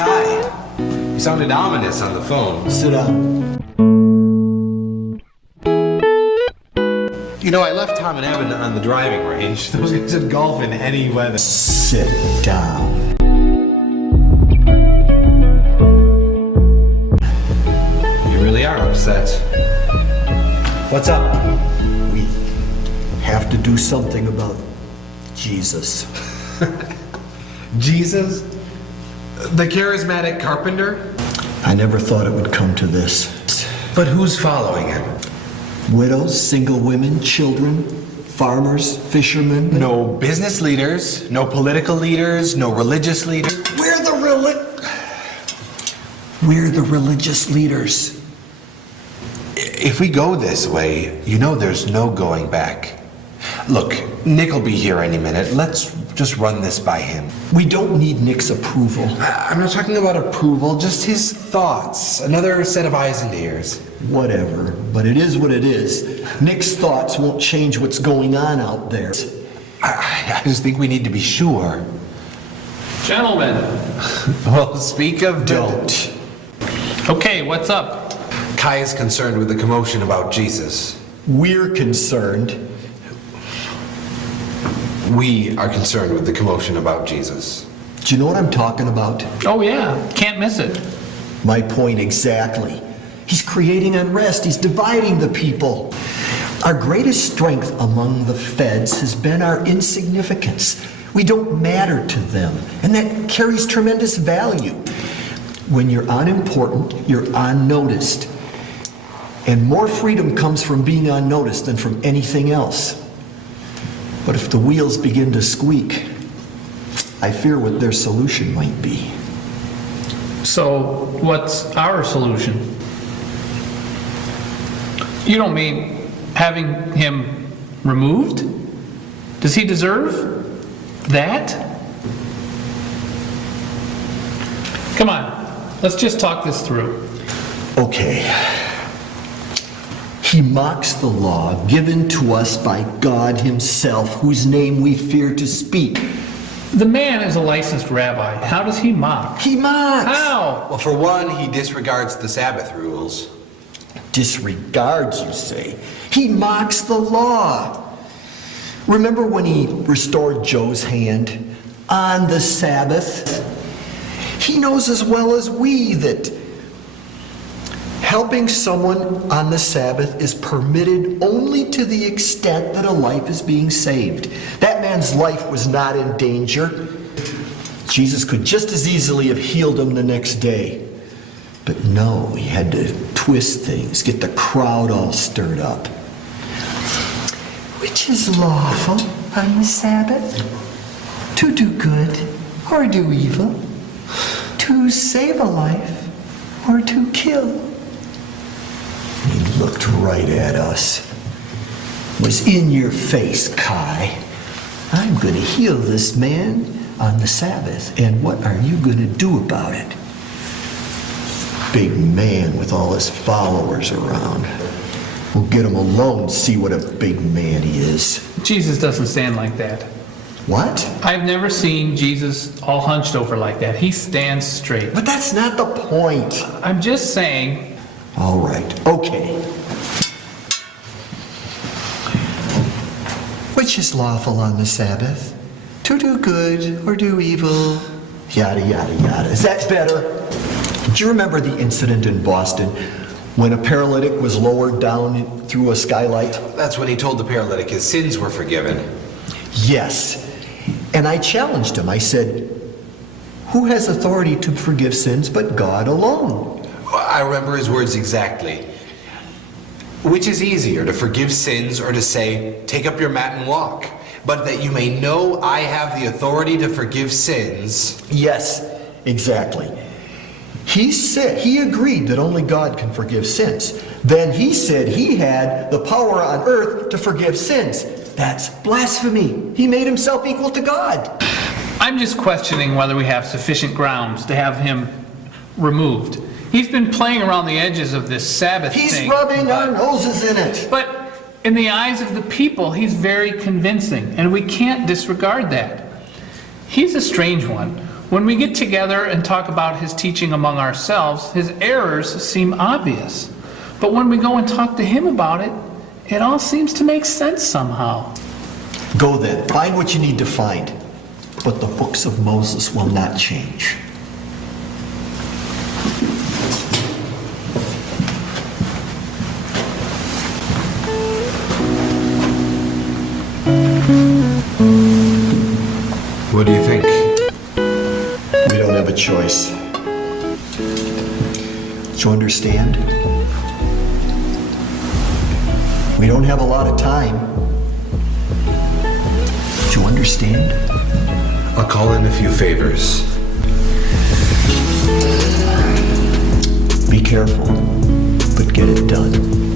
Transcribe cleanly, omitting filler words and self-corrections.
Kai, you sounded ominous on the phone. Sit down. You know, I left Tom and Evan on the driving range. Those guys would golf in any weather. Sit down. You really are upset. What's up? We have to do something about Jesus. Jesus? The charismatic carpenter? I never thought it would come to this. But who's following him? Widows, single women, children, farmers, fishermen. No business leaders, no political leaders, no religious leaders. We're the religious leaders. If we go this way, you know there's no going back. Look, Nick will be here any minute. Let's just run this by him. We don't need Nick's approval. I'm not talking about approval, just his thoughts. Another set of eyes and ears. Whatever, but it is what it is. Nick's thoughts won't change what's going on out there. I just think we need to be sure. Gentlemen. Well, speak of Don't. Okay, what's up? Kai is concerned with the commotion about Jesus. We're concerned. We are concerned with the commotion about Jesus. Do you know what I'm talking about? Oh yeah, can't miss it. My point exactly. He's creating unrest. He's dividing the people. Our greatest strength among the feds has been our insignificance. We don't matter to them, and that carries tremendous value. When you're unimportant, you're unnoticed. And more freedom comes from being unnoticed than from anything else. But if the wheels begin to squeak, I fear what their solution might be. So, what's our solution? You don't mean having him removed? Does he deserve that? Come on, let's just talk this through. Okay. He mocks the law given to us by God himself, whose name we fear to speak. The man is a licensed rabbi. How does he mock? He mocks. How? Well, for one, he disregards the Sabbath rules. Disregards, you say. He mocks the law. Remember when he restored Joe's hand on the Sabbath? He knows as well as we that helping someone on the Sabbath is permitted only to the extent that a life is being saved. That man's life was not in danger. Jesus could just as easily have healed him the next day. But no, he had to twist things, get the crowd all stirred up. Which is lawful on the Sabbath? To do good or do evil? To save a life or to kill? He looked right at us. Was in your face, Kai. I'm going to heal this man on the Sabbath. And what are you going to do about it? Big man with all his followers around. We'll get him alone and see what a big man he is. Jesus doesn't stand like that. What? I've never seen Jesus all hunched over like that. He stands straight. But that's not the point. I'm just saying. All right, okay. Which is lawful on the Sabbath? To do good or do evil? Yada, yada, yada. Is that better? Do you remember the incident in Boston when a paralytic was lowered down through a skylight? That's when he told the paralytic his sins were forgiven. Yes. And I challenged him. I said, who has authority to forgive sins but God alone? I remember his words exactly. Which is easier, to forgive sins or to say, take up your mat and walk? But that you may know I have the authority to forgive sins. Yes, exactly. He agreed that only God can forgive sins. Then he said he had the power on earth to forgive sins. That's blasphemy. He made himself equal to God. I'm just questioning whether we have sufficient grounds to have him removed. He's been playing around the edges of this Sabbath thing. He's rubbing our noses in it. But in the eyes of the people, he's very convincing, and we can't disregard that. He's a strange one. When we get together and talk about his teaching among ourselves, his errors seem obvious. But when we go and talk to him about it, it all seems to make sense somehow. Go then, find what you need to find. But the books of Moses will not change. What do you think? We don't have a choice. Do you understand? We don't have a lot of time. Do you understand? I'll call in a few favors. Be careful, but get it done.